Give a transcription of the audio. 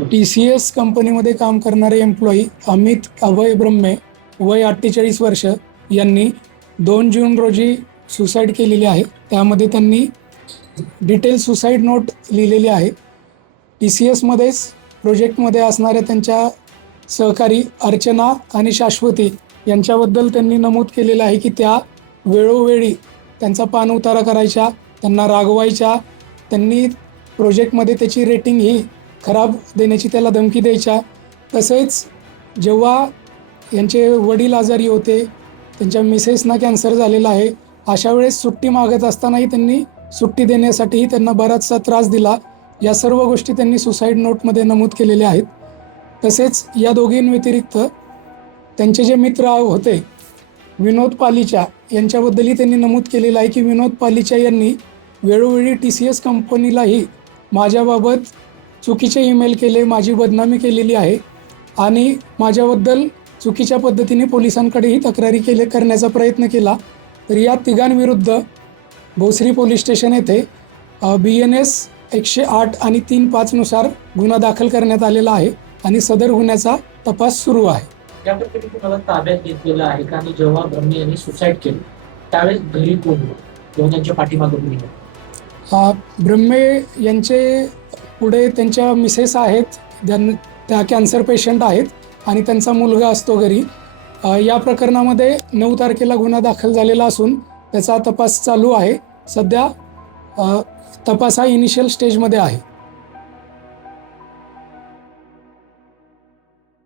TCS कंपनीमध्ये काम करणारे एम्प्लॉई अमित अभय ब्रह्मे वय 48 वर्ष यांनी 2 जून रोजी सुसाईड केलेली आहे. त्यामध्ये त्यांनी डिटेल सुसाईड नोट लिहिलेली आहे. TCSमध्येच प्रोजेक्टमध्ये असणाऱ्या त्यांच्या सहकारी अर्चना आणि शाश्वती यांच्याबद्दल त्यांनी नमूद केलेलं आहे की त्या वेळोवेळी त्यांचा पाणउतारा करायच्या, त्यांना रागवायच्या, त्यांनी प्रोजेक्टमध्ये त्याची रेटिंग ही खराब देण्याची त्याला धमकी द्यायच्या. तसेच जेव्हा यांचे वडील आजारी होते, त्यांच्या मिसेसना कॅन्सर झालेला आहे, अशा वेळेस सुट्टी मागत असतानाही त्यांनी सुट्टी देण्यासाठीही त्यांना बराचसा त्रास दिला. या सर्व गोष्टी त्यांनी सुसाईड नोटमध्ये नमूद केलेल्या आहेत. तसेच या दोघींव्यतिरिक्त त्यांचे जे मित्र होते विनोद पालीचा यांच्याबद्दलही त्यांनी नमूद केलेलं आहे की विनोद पालीचा यांनी वेळोवेळी TCS कंपनीलाही माझ्याबाबत चुकीचे ईमेल केले, माझी बदनामी केलेली आहे आणि माझ्याबद्दल चुकीच्या पद्धतीने पोलिसांकडेही तक्रारी करण्याचा प्रयत्न केला. तर या तिघांविरुद्ध भोसरी पोलीस स्टेशन येथे BNS 108 आणि 3(5) नुसार गुन्हा दाखल करण्यात आलेला आहे आणि सदर गुन्ह्याचा तपास सुरू आहे. त्यापैकी तुम्हाला ताब्यात घेतलेलं आहे का? आणि जेव्हा ब्रह्मे यांनी सुसाईड केलं त्यावेळेस घरी कोण होतं किंवा त्यांच्या पाठीमागं कोणी होतं? ब्रह्मे यांचे पुढे त्यांच्या मिसेस आहेत, त्या कॅन्सर पेशंट आहेत आणि त्यांचा मुलगा असतो घरी. या प्रकरणामध्ये 9 तारखेला गुन्हा दाखल झालेला असून त्याचा तपास चालू आहे. सध्या तपास हा इनिशियल स्टेजमध्ये आहे.